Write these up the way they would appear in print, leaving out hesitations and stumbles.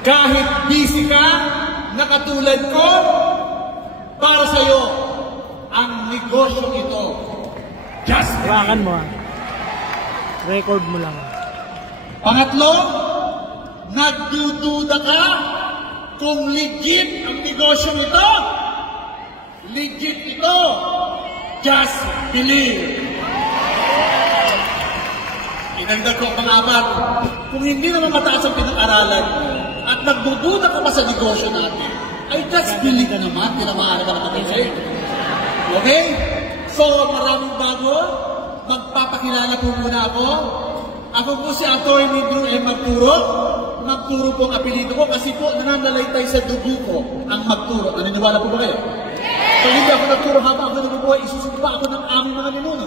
Kahit busy ka, na katulad ko, para sa'yo, ang negosyo ito. Just Hawakan mo. Record mo lang. Pangatlo, nagdududa ka kung legit ang negosyo ito. Legit ito. Just believe. Inagdag ko ang pang-apat. Kung hindi naman mataas ang pinag-aralan mo at nagdududa ka pa sa negosyo natin, ay just believe ka naman, tinamaan ka naman tayo. Okay? So, maraming bago. Magpapakilala po muna ako. Ako po si Atty. Drew M. Magturo. Magturo po ang apelido ko kasi po nananalaytay sa dugo ko ang Magturo. Naniniwala po ba kayo? Kung hindi ako nagturo habang ako nabubuhay, isusunod pa ako ng aming mga ninuno.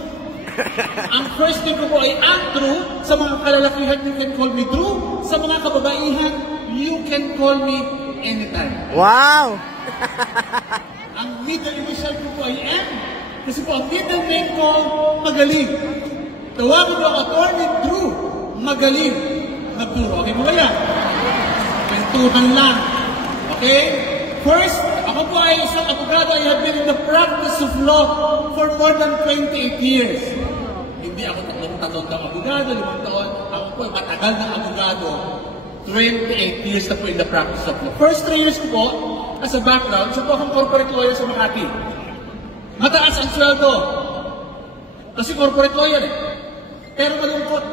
Ang first name ko po ay Andrew. Sa mga kalalakihan, you can call me Drew. Sa mga kababaihan, you can call me anytime. Wow! Ang middle initial ko po ay M. Kasi po ang middle name ko, Magaling. Tawagin mo Atty. Drew Magaling. Magturo. Okay mo ba yan? Kwentuhan lang. Okay? First, ako po ay isang abogado. I have been in the practice of law for more than 28 years. Hindi ako tatlong ng abogado, 5 taon. Ako po ay matagal ng abogado. 28 years na po in the practice of law. First 3 years ko po, as a background, isa po akong corporate lawyer sa Makati. Mataas ang sweldo. Kasi corporate lawyer eh. Pero malungkot.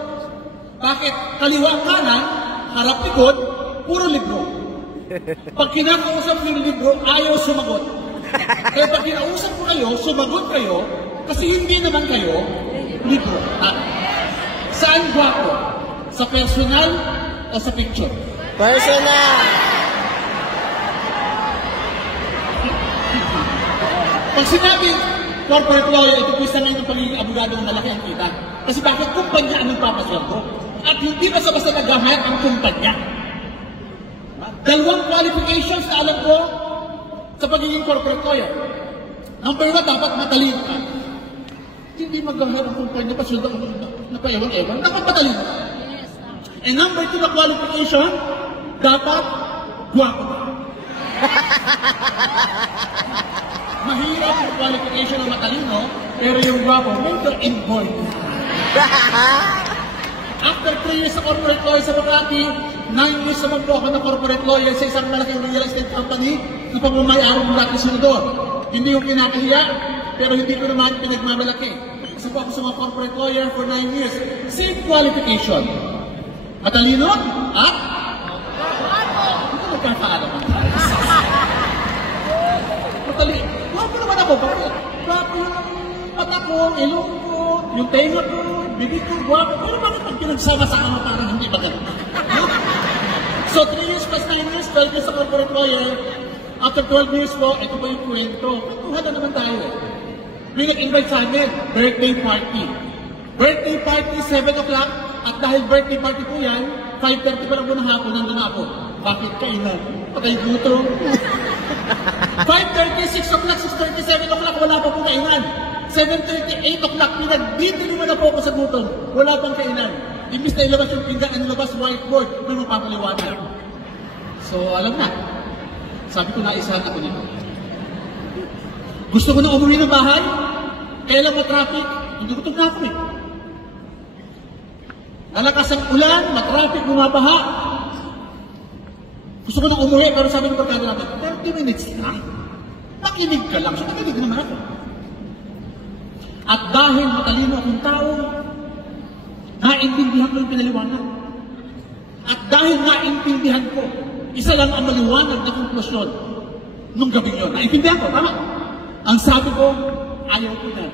Bakit? Kaliwa ang kanan, harap likod, puro libro. Pag kinakausap yung libro, ayaw sumagot. Kaya pag kinausap ko kayo, sumagot kayo, kasi hindi naman kayo libro. Saan gwapo? Sa personal o sa picture? Personal! Pag sinabing corporate lawyer, ito po isa ngayon ng pagiging abogado ng malaki ang kita. Kasi bakit kumpanya ang nagpapasweldo? At hindi basta-basta nag-hire ang kumpanya. Dalawang qualifications na alam ko sa pagiging corporate lawyer. Number 1, dapat matalino ka. Hindi mag-hire ang kumpanya, pasweldo na paewan-ewan. Dapat matalino ka. And number 2 na qualification, dapat guwapo ka. Mahirap yung qualification ng matalino, pero yung guwapo, mentor and boy. After 3 years sa corporate lawyer sa Makati, 9 years naman po ako na corporate lawyer sa isang malaking real estate company na pagmamayari ng Rocky Senador. Hindi yung kinakahiya, pero hindi ko naman pinagmamalaki. Kasi po ako sa mga corporate lawyer for 9 years. Same qualification. Matalino at hindi ko magkakaalaman tayo. Matalino. Guwapo naman ako. Guwapo yung mata ko, ilong ko, yung tenga ko, bibig ko, guwapo. Pero bakit pag pinagsama-sama parang hindi maganda? So 3 years plus 9 years, 12 years sa corporate lawyer. After 12 years po, ito pa yung kwento. Kwentuhan na naman tayo eh. May nag-invite sa amin, birthday party. Birthday party, 7 o'clock. At dahil birthday party po yan, 5:30 pa lang po ng hapon, nandun na ako. Bakit kailan? Patay gutom. 5:30, 6 o'clock, 6:30, 7 o'clock, wala pa po kainan. 7:30, 8 o'clock, pinag-dito naman na po ako sa gutom. Wala pang kainan. Imbis na ilabas yung pinggan, nilabas whiteboard, may mapapaliwanag. So, alam na. Sabi ko na, isahan ako nito. Gusto ko na umuwi ng bahay, kailan ma-traffic, hindi ko itong traffic. Nalakas ang ulan, ma-traffic, bumabaha. Gusto ko na umuwi, pero sabi ng barkada natin, 30 minutes lang. Makinig ka lang. So, makinig naman ako. At dahil matalino akong tao, naintindihan ko yung pinaliwanag. At dahil naintindihan ko, isa lang ang maliwanag na konklusyon nung gabi yun. Naintindihan ko, tama? Ang sabi ko, ayaw ko na.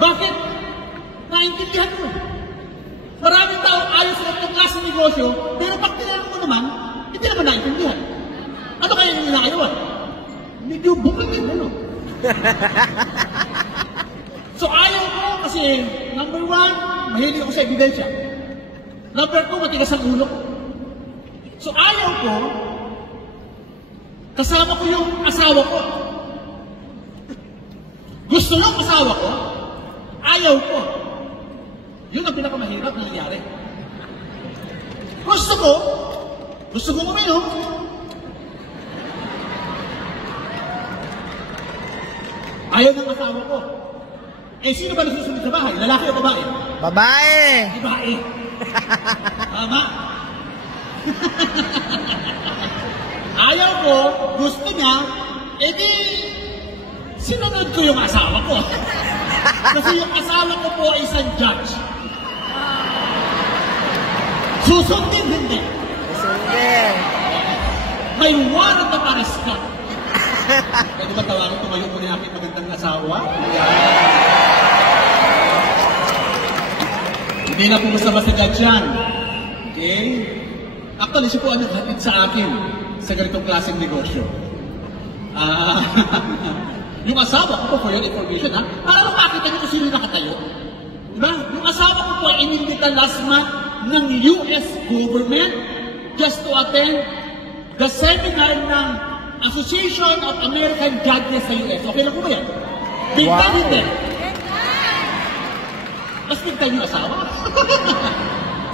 Bakit? Naintindihan ko. Maraming tao ayaw sa itong klase ng negosyo, pero pag tinanong mo naman, hindi naman naintindihan. Ano kaya yung inaayawan? Medyo bukal din, ano? So ayaw ko kasi, number 1, mahilig ako sa ebidensya. Number 2, matigas ang ulo ko. So ayaw ko, kasama ko yung asawa ko. Gusto ng asawa ko, ayaw ko. Yun ang pinakamahirap na nangyari. Gusto ko, Gusto ko mo no? Ayaw ng asawa ko. Eh, sino ba nasusunod sa bahay? Lalaki o babae? Babae! Babae. Tama. Ayaw ko, gusto niya, edi, sinunod ko yung asawa ko. Kasi yung asawa ko po ay isang judge. Susundin, hindi. Susundin. May warrant na pares ka. Pwede ba tawagan tumayo mo na aking magandang asawa? Hindi na po basta-basta judge yan. Okay? Actually, siya po ang naghatid sa akin sa ganitong klaseng negosyo. Yung asawa ko po, for your information, para makakita niyo kung sino nakatayo. Diba? Yung asawa ko po ay inimbita last month ng US government just to attend the seminar ng Association of American Judges sa US. Okay lang po ba yan? Big time hindi. Mas big time yung asawa.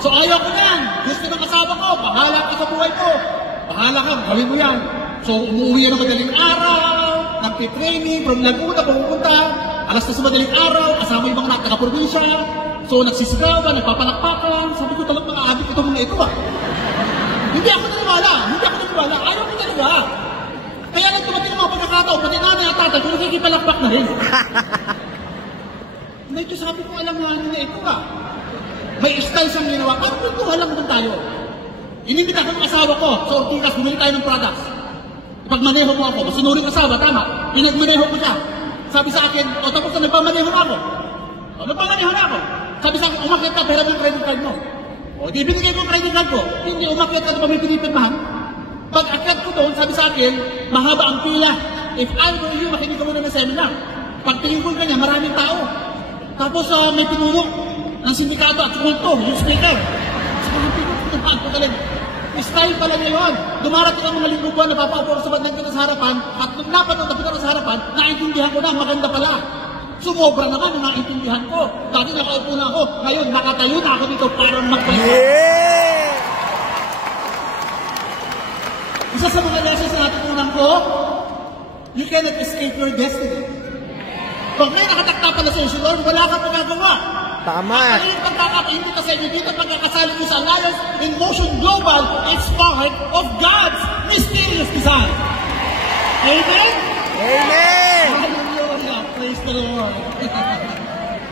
So ayaw ko yan. Gusto ng asawa ko. Bahala ka sa buhay ko. Bahala ka. Gawin mo yan. So umuwi yan ng madaling araw. Nagpitraining from Laguna pumunta. Alas na sa madaling araw. Kasama yung mga nagkakaprobinsya. So nagsisigawan, nagpapalakpakan. Sabi ko talagang mga adik ito mga ito Hindi ako naniwala. Ayaw ko talaga. Kaya lang tumating ang mga pagkakataon, pati nanay at tatay, kung nakikipalakpak na rin. Medyo sabi ko, alam nga nila ito May style siyang ginawa. Parang kultuhan lang naman tayo. Inimita ko ng asawa ko sa Ortigas, bumili tayo ng products. Ipagmaneho mo ako, masunuring asawa, tama. Pinagmaneho ko siya. Sabi sa akin, tapos na nagpamaneho na ako. Nagpamaneho na ako. Sabi sa akin, umakyat ka, pera ng credit card mo. Di binigay ko yung credit card ko. Hindi, umakyat ka na pa may pinipirmahan. Pag akyat ko doon, sabi sa akin, mahaba ang pila. If I were you, makinig ka muna ng seminar. Pag tingin ko kanya, maraming tao. Tapos may pinuno ng sindikato at kulto, yung speaker. Sabi yung pinuno, style pala niya yun. Dumarating ang mga linggo buwan, napapaupo sa bandang kita sa harapan, at nung napanood na sa harapan, naintindihan ko na, maganda pala. Sumobra naman ang naintindihan ko. Dati nakaupo na ako, ngayon nakatayo na ako dito para magpalito. Yeah! Isa sa mga lessons na natutunan ko, you cannot escape your destiny. Pag may nakatakta pala sa iyo, Lord, wala kang magagawa. Tama. At yung pagkakapahinto ka sa inyo dito, pagkakasali mo sa Alliance in Motion Global, it's part of God's mysterious design. Amen? Amen! Hallelujah! Praise the Lord!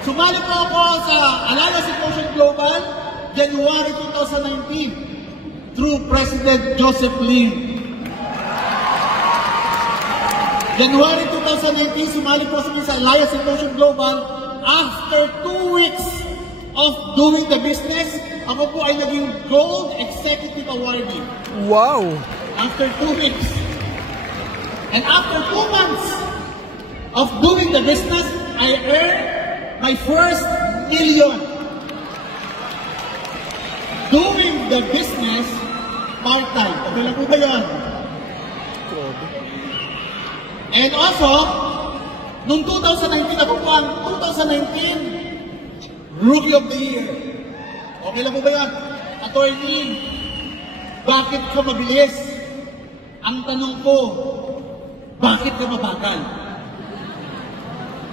Sumali po ako sa Alliance in Motion Global, January 2019, through President Joseph Lim. January 2019, sumali po sa Alliance in Motion Global. After 2 weeks of doing the business, ako po ay naging Gold Executive Awardee. Wow! After 2 weeks. And after 2 months of doing the business, I earned my first million. Doing the business part-time. Okay lang po ba yun? And also, noong 2019, ako po ang 2019 Rookie of the Year. Okay lang po ba yan? Attorney, bakit ka mabilis? Ang tanong ko, bakit ka mabagal?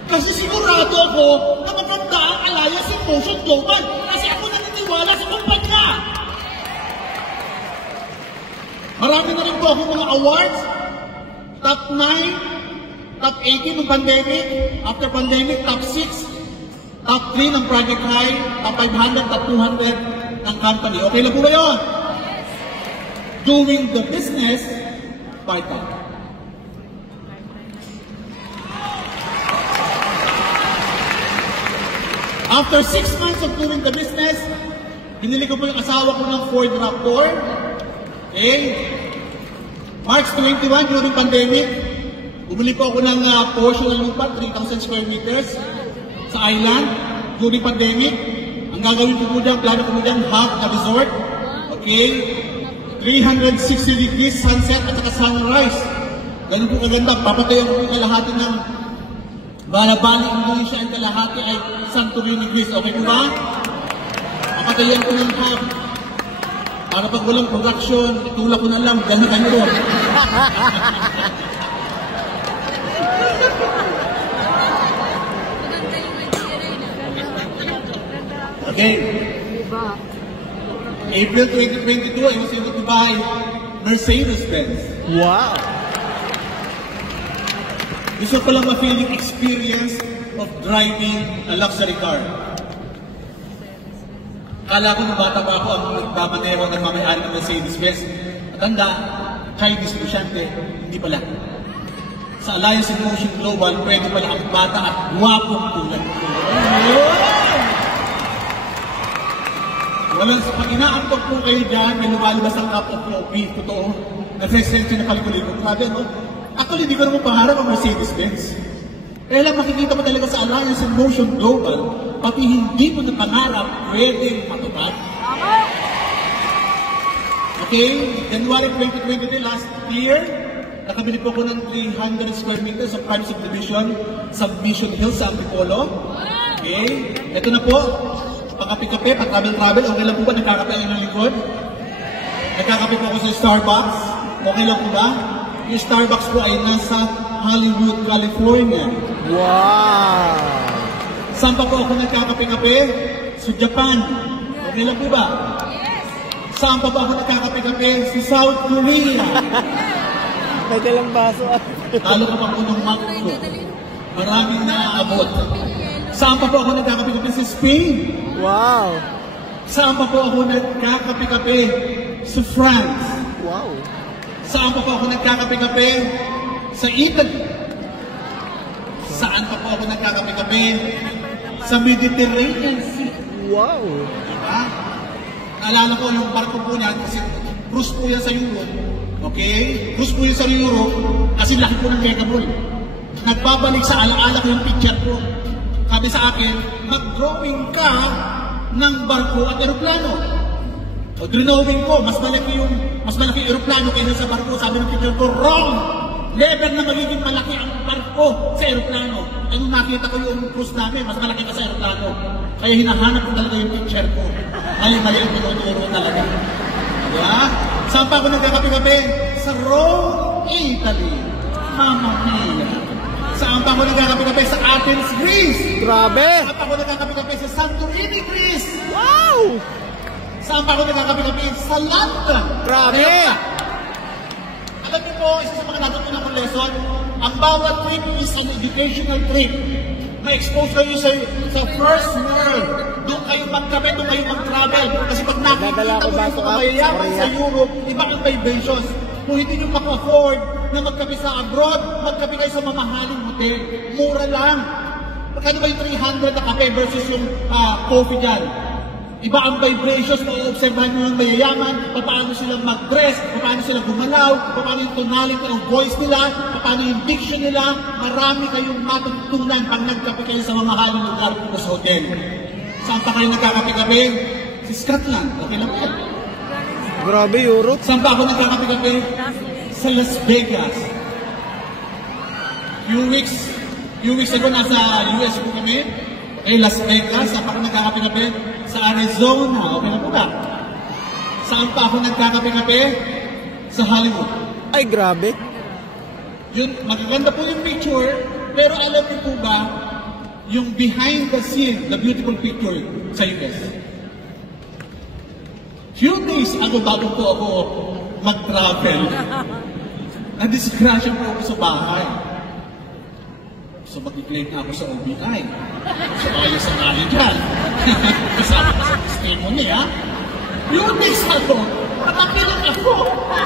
Kasi sigurado ako na maganda ang Alliance in Motion Global kasi ako naniniwala sa kumpanya. Marami na rin po ako mga awards. Top 9, top 18 ng pandemic, after pandemic, top 6, top 3 ng Project High, top 500, top 200 ng company. Okay lang po ba yun? Doing the business part-time. After 6 months of doing the business, binili ko po yung asawa ko ng Ford Raptor. Okay? March 21, during pandemic, bumili po ako ng portion ng lupa, 3,000 square meters sa island during pandemic. Ang gagawin ko po dyan, plano ko po dyan, half na resort. Okay? 360 degrees sunset at saka sunrise. Ganun po kaganda. Papatayan ko po kalahati ng Balabali, Indonesia, ang kalahati ay Santorini, Greece. Okay po ba? Papatayan ko ng half. Para pag walang production, itulak ko na lang, gano'n kayo. Okay. April 2022, I was able to buy Mercedes-Benz. Wow. Gusto ko lang ma-feeling experience of driving a luxury car. Kala ko nung bata pa ako ang nagmamanero ng mamayari ng Mercedes-Benz. Matanda, Chinese negosyante, hindi pala. Sa Alliance in Motion Global, pwede pala ang bata at guwapong tulad ko. Walang pag inaampag po kayo dyan, may lumalabas ang cup of coffee, totoo. Nag-resensya na kalikuli-ko. Sabi, no? Actually, hindi ko naman pangarap ang Mercedes-Benz. Kaya lang makikita mo talaga sa Alliance in Motion Global, pati hindi mo na pangarap, pwedeng matupad. Okay, January 2023, last year, nakabili po ko ng 300 square meters of prime subdivision sa Mission Hills sa Antipolo. Okay, ito na po. Pagkape-kape, pag-travel-travel, okay lang po ba? Nagkakape kayo ng likod? Nagkakape po ako sa Starbucks. Okay lang po ba? Yung Starbucks po ay nasa Hollywood, California. Wow. Saan pa po ako nagkakape-kape? Sa Japan. Okay lang po ba? Saan pa po ako nagkakape-kape? Sa South Korea. May dalang baso. Talo ka pa po ng Macdo. Maraming naaabot. Saan pa po ako nagkakape-kape? Sa Spain. Wow. Saan pa po ako nagkakape-kape? Sa France. Wow. Saan pa po ako nagkakape-kape? Sa Italy. Saan pa po ako nagkakape-kape? Sa Mediterranean Sea. Wow. Diba? Naalala ko yung barko po niyan kasi cruise po yan sa Europe. Okay? Cruise po yan sa Europe kasi laki po ng Megaball. Nagbabalik sa alaala ko yung picture ko. Sabi sa akin, mag-drawing ka ng barko at aeroplano. O drawing ko, mas malaki yung aeroplano kaysa sa barko. Sabi ng picture ko, wrong! Never na magiging malaki ang barko sa aeroplano. Ay nung nakita ko yung cruise namin, mas malaki ka sa aeroplano. Kaya hinahanap ko talaga yung picture ko. Mali-mali ang tinuturo talaga. Diba? Saan pa ako nagkakape-kape? Sa Rome, Italy. Mamma mia. Saan pa ako nagkakape-kape? Sa Athens, Greece. Grabe. Saan pa ako nagkakape-kape? Sa Santorini, Greece. Wow. Saan pa ako nagkakape-kape? Sa London. Grabe. Alam niyo po, isa sa mga natutunan kong lesson, ang bawat trip is an educational trip. Ma-expose kayo sa first world. Doon kayo magkape, doon kayo mag-travel. Kasi pag nakikita mo yung mga mayayaman sa Europe, iba ang vibrations. Kung hindi nyo maka-afford na magkape sa abroad, magkape kayo sa mamahaling hotel. Mura lang. Magkano ba yung 300 na kape versus yung coffee dyan? Iba ang vibrations na uobserbahan nyo ng mayayaman, paano sila mag-dress, paano sila gumalaw, paano yung tonality ng voice nila, paano yung diction nila. Marami kayong matutunan pag nagkape kayo sa mamahaling lugar o sa hotel. Saan pa kayo nagkakape-kape? Sa Scotland. Okay lang yan. Grabe, Europe. Saan pa ako nagkakape-kape? Sa Las Vegas. Few weeks ago, nasa US po kami. Las Vegas. Saan pa ako nagkakape-kape? Sa Arizona. Okay na po ba? Saan pa ako nagkakape-kape? Sa Hollywood. Ay, grabe. Yun, magaganda po yung picture, pero alam niyo po ba, yung behind the scene, the beautiful picture sa US. Few days ago, bago po ako mag-travel, na-disgrasya po ako sa bahay. So mag-claim na ako sa OBI. So ayos ang ali dyan. Kasama ka sa testimony, ha? Few days ago, nakakilang ako.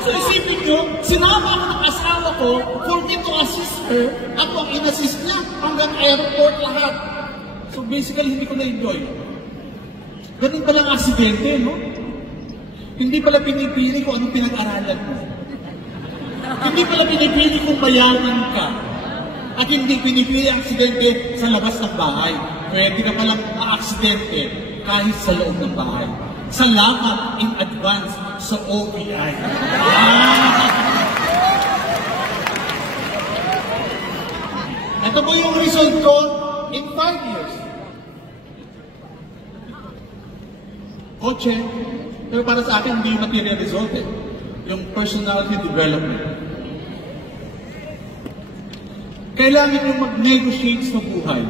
So isipin nyo, sinama ako ng asawa ko for me to assist her. Ako ang in-assist niya hanggang airport lahat. So basically, hindi ko na-enjoy. Ganun pala ang aksidente, no? Hindi pala pinipili kung anong pinag-aralan mo. Hindi pala pinipili kung mayaman ka. At hindi pinipili ang aksidente sa labas ng bahay. Pwede ka palang ma-aksidente kahit sa loob ng bahay. Salamat in advance sa OBI. Ito po yung result ko in 5 years. Kotse, Pero para sa akin, hindi material result eh. Yung personality development. Kailangan yung mag-negotiate sa buhay.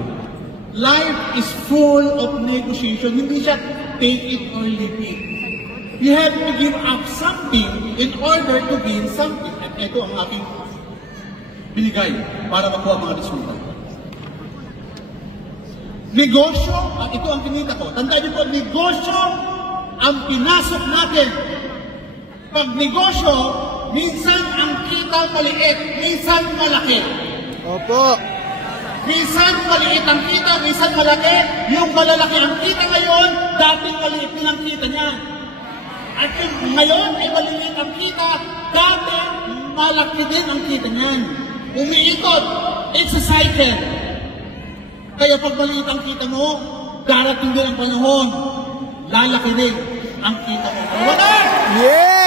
Life is full of negotiation. Hindi siya take it or leave it. You have to give up something in order to gain something. At ito ang aking binigay para makuha mga resulta. Negosyo, ito ang kinita ko. Tandaan niyo po, negosyo ang pinasok natin. Pag negosyo, minsan ang kita maliit, minsan malaki. Opo. Minsan maliit ang kita, minsan malaki. Yung malalaki ang kita ngayon, dating maliit din ang kita niya. At yung ngayon ay maliliit ang kita, dati malaki din ang kita niyan. Umiikot. It's a cycle. Kaya pag maliit ang kita mo, darating din ang panahon, lalaki din ang kita mo. Wala! Yeah!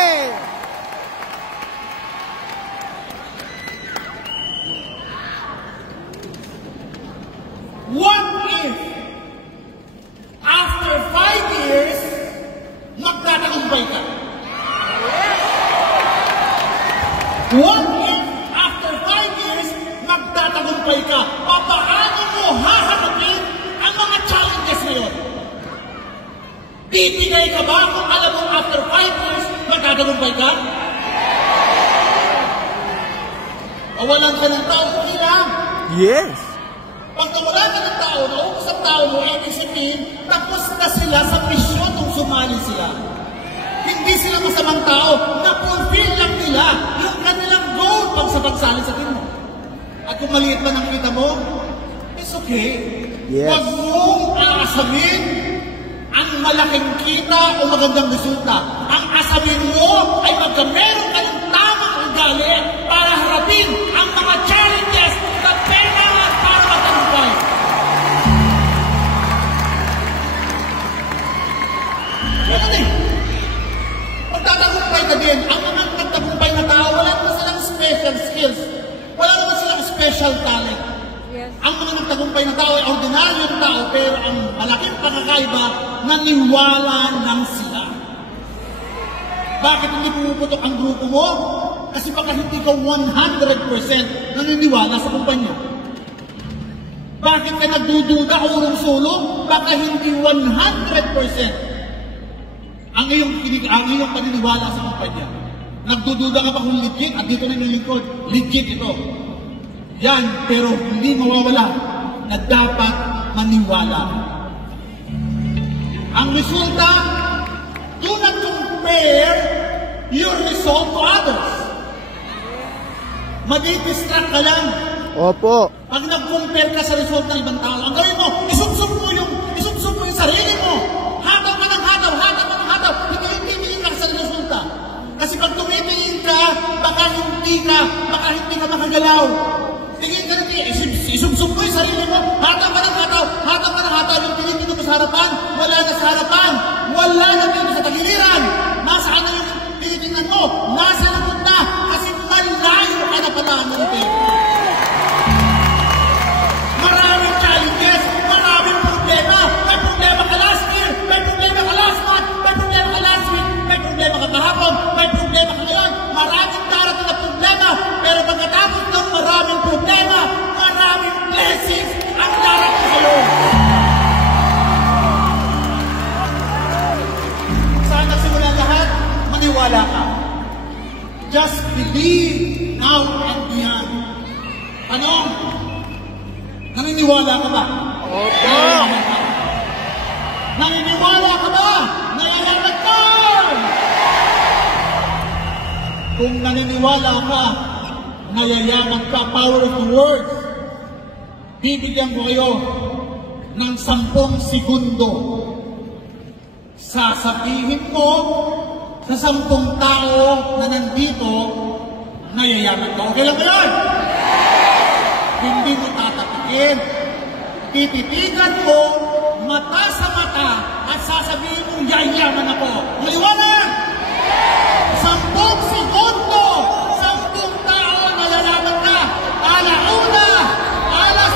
What if, after 5 years, magtatagumpay ka? What if, after 5 years, magtatagumpay ka? Paano mo haharapin ang mga challenges ngayon? Pipigay ka ba kung alam mo after 5 years, magtatagumpay ka? Awalan ka ng tao, okay lang. Yes. Pag nawala ka ng tao, naubos ang tao mo, ibig sabihin, tapos na sila sa misyon kung sumali sila. Hindi sila masamang tao, na-fulfill lang nila yung kanilang goal pag sa pagsali sa team mo. At kung maliit man ang kita mo, it's okay. Yes. Huwag mong aasamin ang malaking kita o magandang resulta. Ang asamin mo ay pagka meron ka ng tamang ugali para harapin ang mga challenges na kailangan para matagumpay. Ganun eh. Magtatagumpay ka din. Ang mga nagtagumpay na tao, wala naman silang special skills. Wala naman silang special talent. Yes. Ang mga nagtagumpay na tao ay ordinaryong tao, pero ang malaking pagkakaiba, naniwala lang sila. Bakit hindi pumuputok ang grupo mo? Kasi baka hindi ka 100% naniniwala sa kumpanya. Bakit ka nagdududa o urong solo? Baka hindi 100% ang iyong paniniwala sa kumpanya. Nagdududa ka pa kung legit at dito na yung lingkod. Legit ito. Yan, pero hindi mawawala na dapat maniwala. Ang resulta, do not compare your result to others. Madidistract ka lang. Opo. Pag nag-compare ka sa result ng ibang tao, ang gawin mo, isubsub mo yung sarili mo. Hataw ka ng hataw, hataw ka ng hataw. Hindi tingin ka sa resulta. Kasi pag tumitingin ka, baka hindi ka makagalaw. Tingin ka na isubsub mo yung sarili mo. Hataw ka ng hataw, hataw ka ng hataw. Yung tingin mo sa harapan, wala na sa harapan. Wala na dito sa tagiliran. Nasaan na yung tinitingnan mo? Nasa likod na. Kasi malayo ka na pala natin. Maraming challenges, maraming problema. May problema ka last year, may problema ka last month, may problema ka last week, may problema ka kahapon, may problema ka ngayon. Maraming darating na problema. Pero pagkatapos ng maraming problema, maraming blessings ang darating sa'yo. Saan nagsimula lahat? Maniwala ka. Just believe now and beyond. Tanong, naniniwala ka ba? Opo. Naniniwala ka ba? Nailangat ka! Kung naniniwala ka, nayayaman ka, power of the words, bibigyan ko kayo ng 10 segundo. Sasabihin mo sa 10 tao na nandito, nayayaman ka. Okay lang ba yan? Hindi mo tatapikin. Tititigan mo, mata sa mata, at sasabihin mo, yayaman ako. Maliwanag! 10 segundo! 10 tao na lalaman ka. Alauna! Alas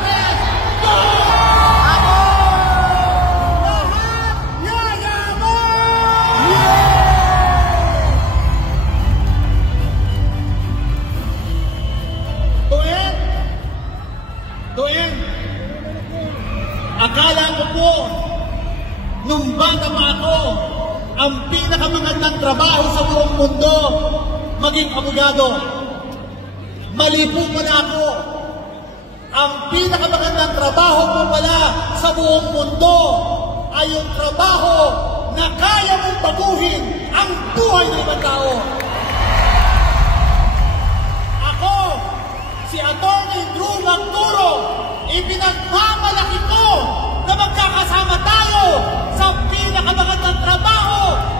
3! Go! Lahat yayaman! pinakamagandang trabaho sa buong mundo, maging abogado. Mali po pala ako. Ang pinakamagandang trabaho po pala sa buong mundo ay yung trabaho na kaya mong baguhin ang buhay ng ibang tao. Ako, si Atty. Drew Magturo, ipinagmamalaki ko na magkakasama tayo sa pinakamagandang trabaho